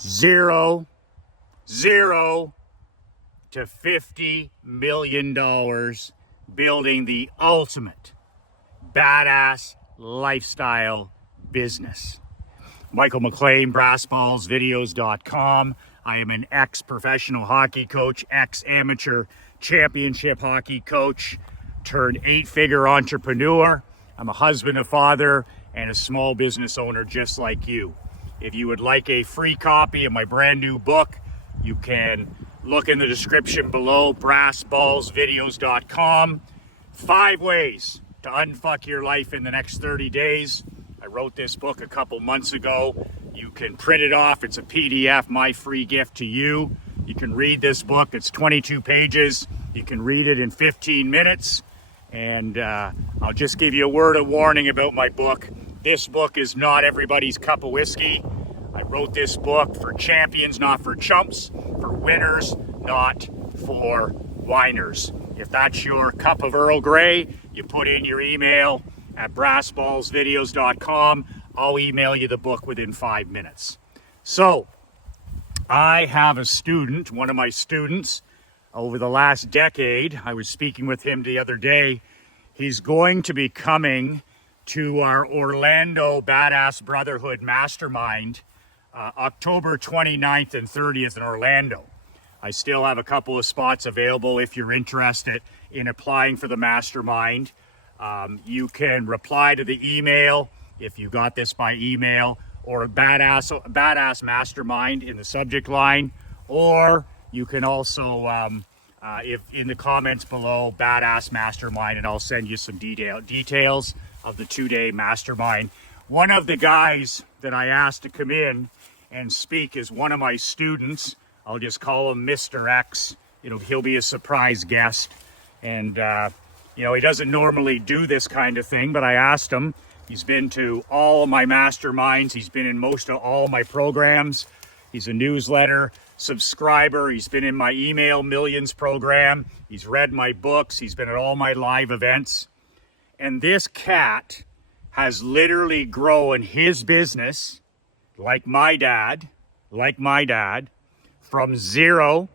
Zero to $50 million building the ultimate badass lifestyle business. Michael McLean, BrassBallsVideos.com. I am an ex-professional hockey coach, ex-amateur championship hockey coach, turned 8-figure entrepreneur. I'm a husband, a father, and a small business owner just like you. If you would like a free copy of my brand new book, you can look in the description below, BrassBallsVideos.com. 5 ways to unfuck your life in the next 30 days. I wrote this book a couple months ago. You can print it off. It's a PDF, my free gift to you. You can read this book. It's 22 pages. You can read it in 15 minutes. And I'll just give you a word of warning about my book. This book is not everybody's cup of whiskey. I wrote this book for champions, not for chumps, for winners, not for whiners. If that's your cup of Earl Grey, you put in your email at BrassBallsVideos.com. I'll email you the book within 5 minutes. So, I have a student, one of my students, over the last decade. I was speaking with him the other day. He's going to be coming to our Orlando Badass Brotherhood Mastermind, October 29th and 30th in Orlando. I still have a couple of spots available if you're interested in applying for the mastermind. You can reply to the email if you got this by email, or badass mastermind in the subject line, or you can also if in the comments below, badass mastermind, and I'll send you some details of the 2-day mastermind. One of the guys that I asked to come in and speak is one of my students. I'll just call him Mr. X. He'll be a surprise guest. And, he doesn't normally do this kind of thing, but I asked him. He's been to all of my masterminds. He's been in most of all my programs. He's a newsletter subscriber. He's been in my email millions program. He's read my books. He's been at all my live events. And this cat has literally grown his business like my dad, from zero.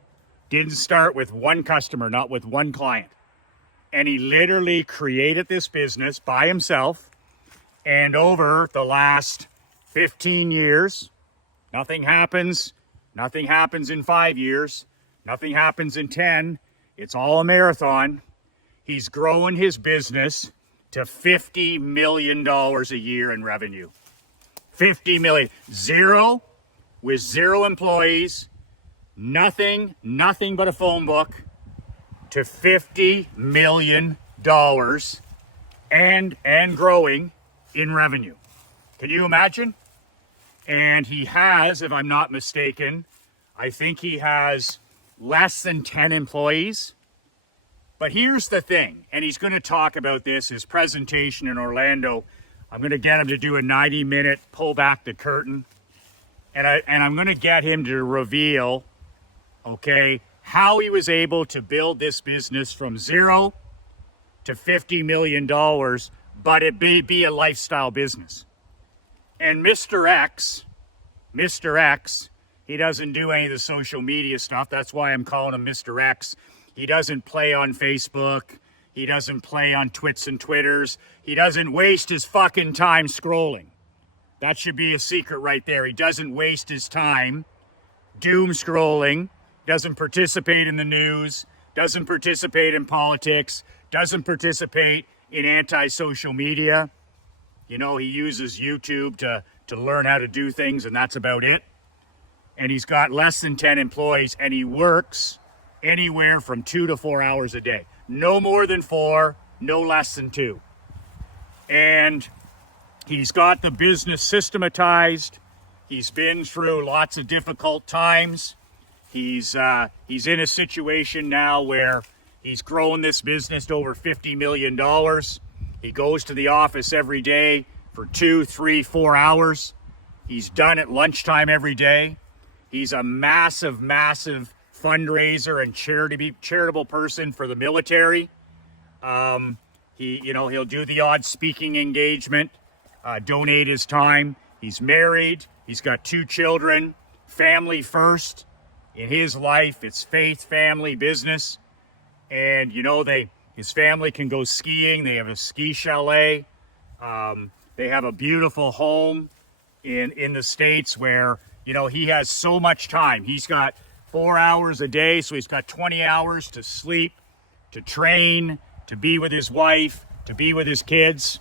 Didn't start with one customer, not with one client. And he literally created this business by himself. And over the last 15 years, nothing happens. Nothing happens in 5 years. Nothing happens in 10. It's all a marathon. He's growing his business to $50 million a year in revenue. 50 million. With zero employees, nothing but a phone book, to $50 million and growing in revenue. Can you imagine? And he has, if I'm not mistaken, I think he has less than 10 employees. But here's the thing, and he's going to talk about this, his presentation in Orlando. I'm going to get him to do a 90-minute pull back the curtain. And I'm going to get him to reveal, okay, how he was able to build this business from zero to $50 million, but it be a lifestyle business. And Mr. X, he doesn't do any of the social media stuff. That's why I'm calling him Mr. X. He doesn't play on Facebook. He doesn't play on Twits and Twitters. He doesn't waste his fucking time scrolling. That should be a secret right there. He doesn't waste his time doom scrolling, doesn't participate in the news, doesn't participate in politics, doesn't participate in anti-social media. He uses YouTube to learn how to do things, and that's about it. And he's got less than 10 employees, and he works anywhere from 2 to 4 hours a day. No more than 4, no less than 2. And he's got the business systematized. He's been through lots of difficult times. He's in a situation now where he's growing this business to over $50 million. He goes to the office every day for 2, 3, 4 hours. He's done at lunchtime every day. He's a massive fundraiser and charitable person for the military. He'll do the odd speaking engagement, donate his time. He's married. He's got 2 children. family first in his life. It's faith, family, business. And, you know, his family can go skiing. They have a ski chalet. They have a beautiful home in the States where, you know, he has so much time. He's got 4 hours a day, so he's got 20 hours to sleep, to train, to be with his wife, to be with his kids.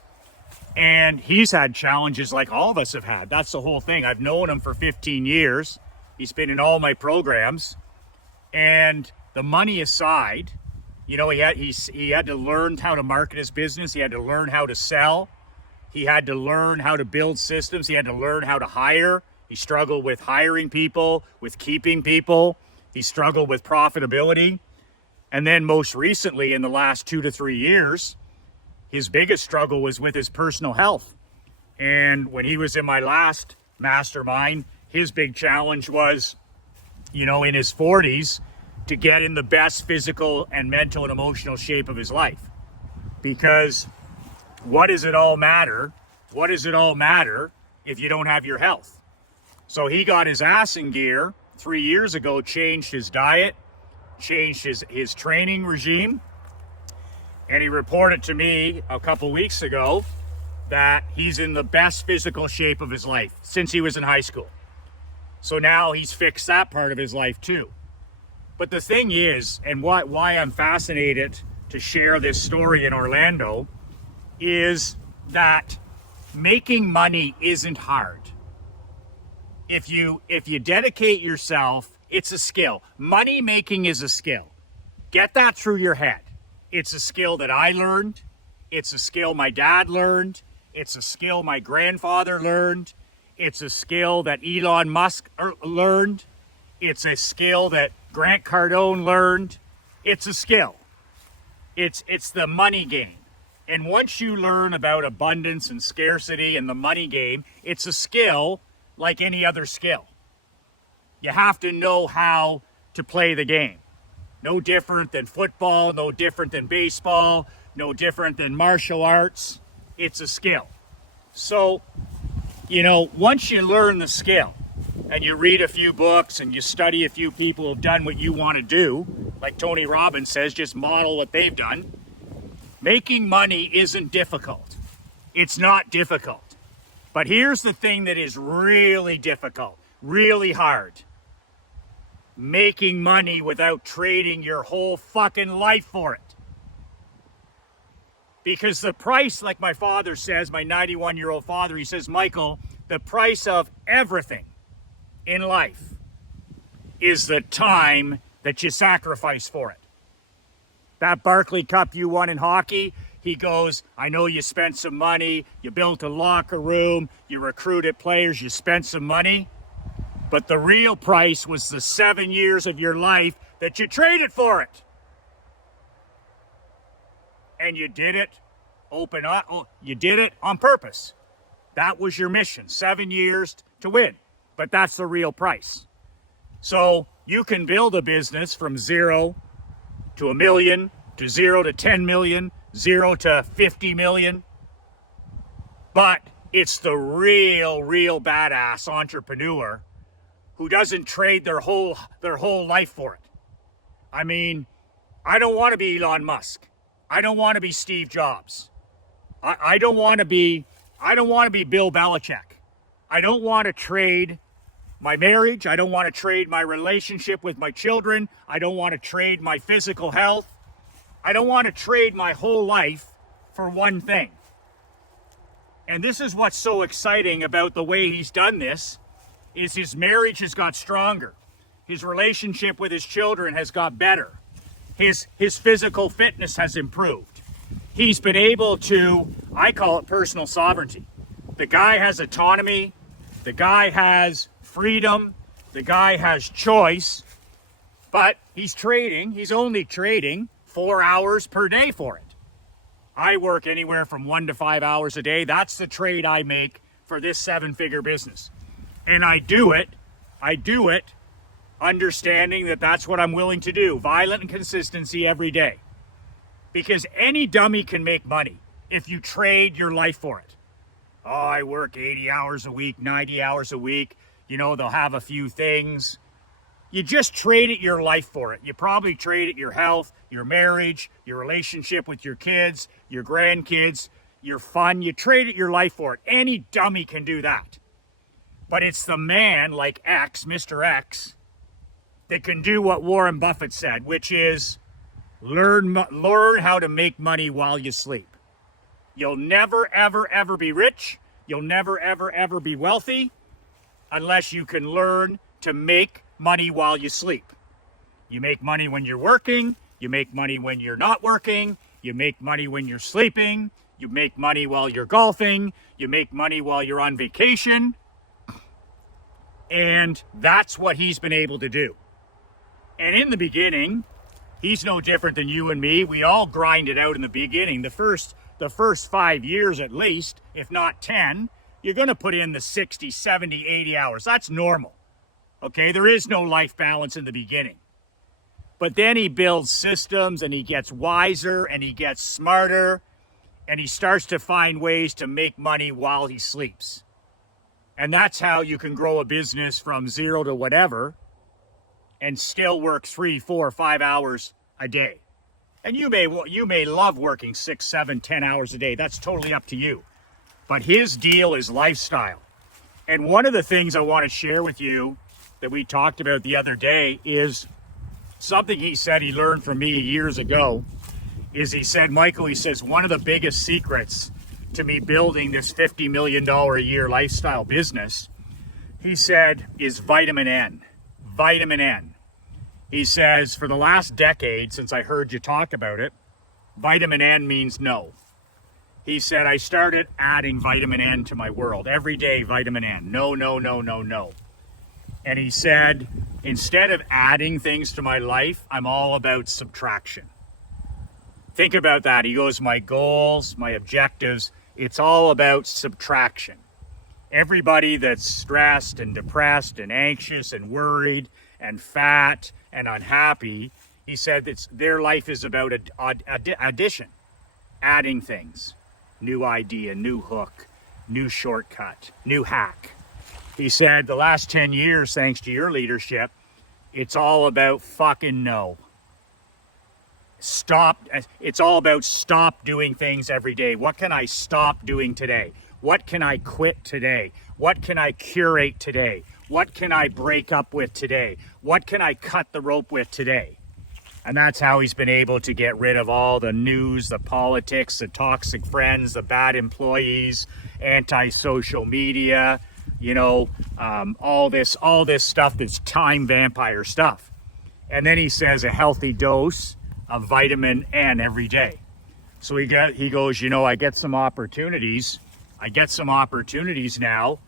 And he's had challenges like all of us have had. That's the whole thing. I've known him for 15 years. He's been in all my programs. And the money aside, you know, he had to learn how to market his business. He had to learn how to sell. He had to learn how to build systems. He had to learn how to hire. He struggled with hiring people, with keeping people. He struggled with profitability. And then most recently, in the last 2 to 3 years, his biggest struggle was with his personal health. And when he was in my last mastermind, his big challenge was, you know, in his 40s, to get in the best physical and mental and emotional shape of his life. Because what does it all matter? What does it all matter if you don't have your health? So he got his ass in gear 3 years ago, changed his diet, changed his training regime. And he reported to me a couple weeks ago that he's in the best physical shape of his life since he was in high school. So now he's fixed that part of his life too. But the thing is, and why I'm fascinated to share this story in Orlando, is that making money isn't hard. If you dedicate yourself, it's a skill. Money making is a skill. Get that through your head. It's a skill that I learned. It's a skill my dad learned. It's a skill my grandfather learned. It's a skill that Elon Musk learned. It's a skill that Grant Cardone learned. It's a skill. It's the money game. And once you learn about abundance and scarcity and the money game, it's a skill like any other skill. You have to know how to play the game. No different than football, no different than baseball, no different than martial arts. It's a skill. So, you know, once you learn the skill and you read a few books and you study a few people who've done what you want to do, like Tony Robbins says, just model what they've done. Making money isn't difficult. It's not difficult. But here's the thing that is really difficult, really hard. Making money without trading your whole fucking life for it. Because the price, like my father says, my 91-year-old father, he says, Michael, the price of everything in life is the time that you sacrifice for it. That Barclay Cup you won in hockey, he goes, I know you spent some money, you built a locker room, you recruited players, you spent some money. But the real price was the 7 years of your life that you traded for it. And you did it you did it on purpose. That was your mission, 7 years to win. But that's the real price. So you can build a business from 0 to $1 million, to 0 to 10 million, 0 to 50 million. But it's the real badass entrepreneur who doesn't trade their whole life for it. I mean, I don't want to be Elon Musk. I don't want to be Steve Jobs. I don't want to be Bill Belichick. I don't want to trade my marriage. I don't want to trade my relationship with my children. I don't want to trade my physical health. I don't want to trade my whole life for one thing. And this is what's so exciting about the way he's done this, is his marriage has got stronger. His relationship with his children has got better. His physical fitness has improved. He's been able to, I call it personal sovereignty. The guy has autonomy. The guy has freedom. The guy has choice. But he's only trading 4 hours per day for it. I work anywhere from 1 to 5 hours a day. That's the trade I make for this 7-figure business. And I do it understanding that that's what I'm willing to do. Violent and consistency every day. Because any dummy can make money if you trade your life for it. Oh, I work 80 hours a week, 90 hours a week. They'll have a few things. You just traded your life for it. You probably traded your health, your marriage, your relationship with your kids, your grandkids, your fun. You traded your life for it. Any dummy can do that. But it's the man like X, Mr. X, that can do what Warren Buffett said, which is learn how to make money while you sleep. You'll never, ever, ever be rich. You'll never, ever, ever be wealthy unless you can learn to make money while you sleep. You make money when you're working. You make money when you're not working. You make money when you're sleeping. You make money while you're golfing. You make money while you're on vacation. And that's what he's been able to do. And in the beginning, he's no different than you and me. We all grind it out in the beginning. The first 5 years at least, if not 10, you're going to put in the 60, 70, 80 hours. That's normal. Okay, there is no life balance in the beginning. But then he builds systems and he gets wiser and he gets smarter and he starts to find ways to make money while he sleeps. And that's how you can grow a business from zero to whatever and still work 3, 4, 5 hours a day. And you may love working 6, 7, 10 hours a day. That's totally up to you. But his deal is lifestyle. And one of the things I want to share with you that we talked about the other day is something he said he learned from me years ago. He said, Michael, one of the biggest secrets to me building this $50 million a year lifestyle business, he said, is vitamin N. Vitamin N. He says, for the last decade, since I heard you talk about it, vitamin N means no. He said, I started adding vitamin N to my world. Every day, vitamin N. No, no, no, no, no. And he said, instead of adding things to my life, I'm all about subtraction. Think about that. He goes, my goals, my objectives, it's all about subtraction. Everybody that's stressed and depressed and anxious and worried and fat and unhappy, he said their life is about addition, adding things. New idea, new hook, new shortcut, new hack. He said the last 10 years, thanks to your leadership, it's all about fucking no. It's all about stop doing things every day. What can I stop doing today? What can I quit today? What can I curate today? What can I break up with today? What can I cut the rope with today? And that's how he's been able to get rid of all the news, the politics, the toxic friends, the bad employees, anti-social media, all this stuff that's time vampire stuff. And then he says a healthy dose of vitamin N every day. So he goes, I get some opportunities. I get some opportunities now.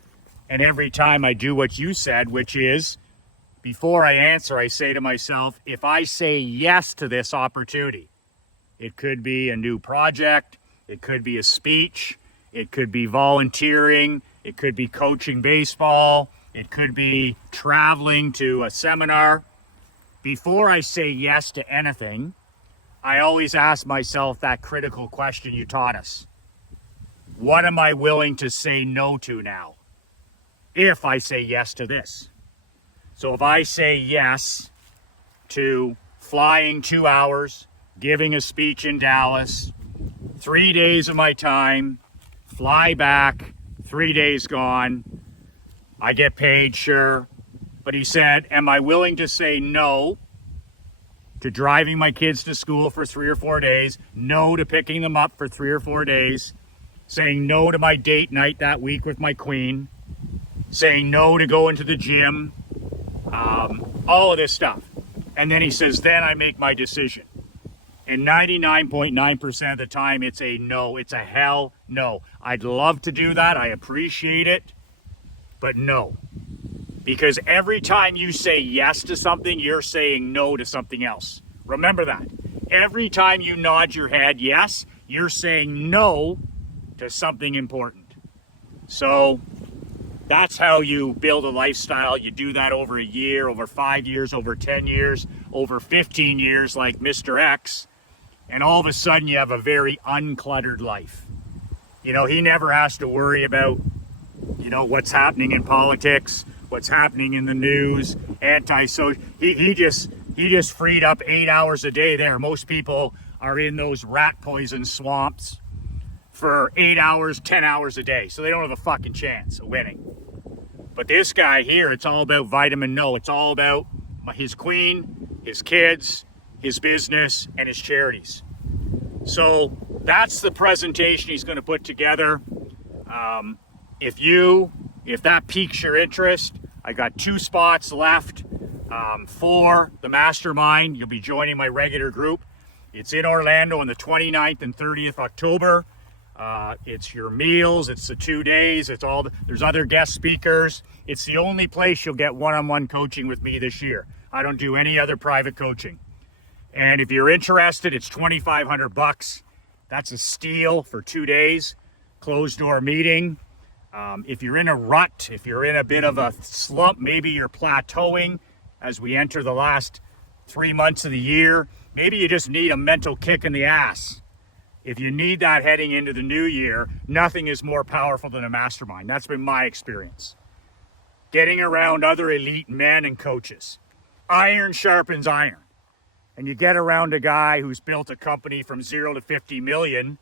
And every time I do what you said, which is, before I answer, I say to myself, if I say yes to this opportunity, it could be a new project, it could be a speech, it could be volunteering, it could be coaching baseball, it could be traveling to a seminar. Before I say yes to anything, I always ask myself that critical question you taught us. What am I willing to say no to now, if I say yes to this? So if I say yes to flying 2 hours, giving a speech in Dallas, 3 days of my time, fly back, 3 days gone, I get paid, sure. But he said, am I willing to say no to driving my kids to school for 3 or 4 days, no to picking them up for 3 or 4 days, saying no to my date night that week with my queen, saying no to going to the gym, all of this stuff. And then he says, then I make my decision. And 99.9% of the time, it's a no. It's a hell no. I'd love to do that. I appreciate it. But no. Because every time you say yes to something, you're saying no to something else. Remember that. Every time you nod your head yes, you're saying no to something important. So that's how you build a lifestyle. You do that over a year, over 5 years, over 10 years, over 15 years like Mr. X. And all of a sudden you have a very uncluttered life. He never has to worry about, what's happening in politics, what's happening in the news, anti-social. He just freed up 8 hours a day there. Most people are in those rat poison swamps for 8 hours, 10 hours a day. So they don't have a fucking chance of winning. But this guy here, it's all about vitamin no. It's all about his queen, his kids, his business, and his charities. So that's the presentation he's going to put together. If that piques your interest, I got 2 spots left for the Mastermind. You'll be joining my regular group. It's in Orlando on the 29th and 30th October. It's your meals, it's the 2 days, there's other guest speakers. It's the only place you'll get one-on-one coaching with me this year. I don't do any other private coaching. And if you're interested, it's $2,500. That's a steal for 2 days, closed door meeting. If you're in a rut, if you're in a bit of a slump, maybe you're plateauing as we enter the last 3 months of the year, maybe you just need a mental kick in the ass. If you need that heading into the new year, nothing is more powerful than a mastermind. That's been my experience. Getting around other elite men and coaches. Iron sharpens iron. And you get around a guy who's built a company from 0 to 50 million,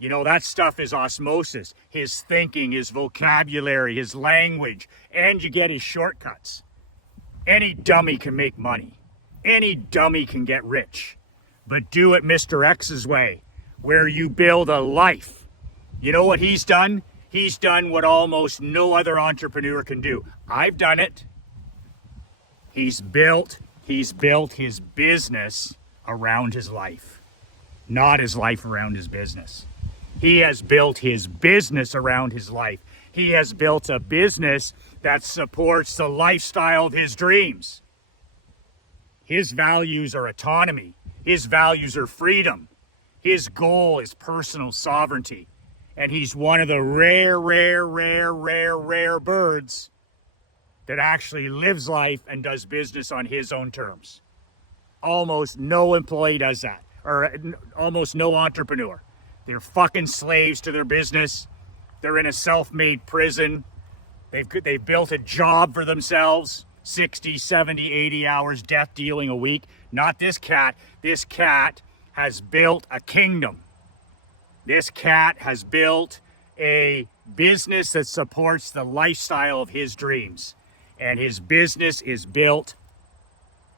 you know, that stuff is osmosis. His thinking, his vocabulary, his language, and you get his shortcuts. Any dummy can make money. Any dummy can get rich. But do it Mr. X's way, where you build a life. You know what he's done? He's done what almost no other entrepreneur can do. I've done it. He's built his business around his life, not his life around his business. He has built his business around his life. He has built a business that supports the lifestyle of his dreams. His values are autonomy. His values are freedom. His goal is personal sovereignty. And he's one of the rare birds that actually lives life and does business on his own terms. Almost no employee does that, or almost no entrepreneur. They're fucking slaves to their business. They're in a self-made prison. They've built a job for themselves, 60, 70, 80 hours death dealing a week. Not this cat. This cat has built a kingdom. This cat has built a business that supports the lifestyle of his dreams. And his business is built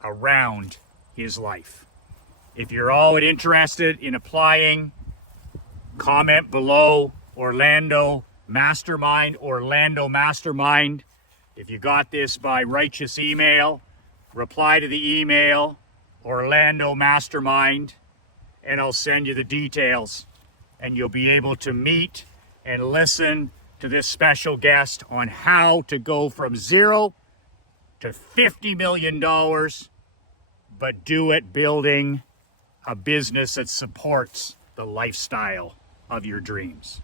around his life. If you're all interested in applying, comment below Orlando Mastermind, Orlando Mastermind. If you got this by righteous email, reply to the email, Orlando Mastermind, and I'll send you the details. And you'll be able to meet and listen to this special guest on how to go from 0 to $50 million, but do it building a business that supports the lifestyle of your dreams.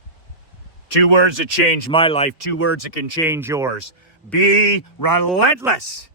2 words that changed my life, 2 words that can change yours. Be relentless.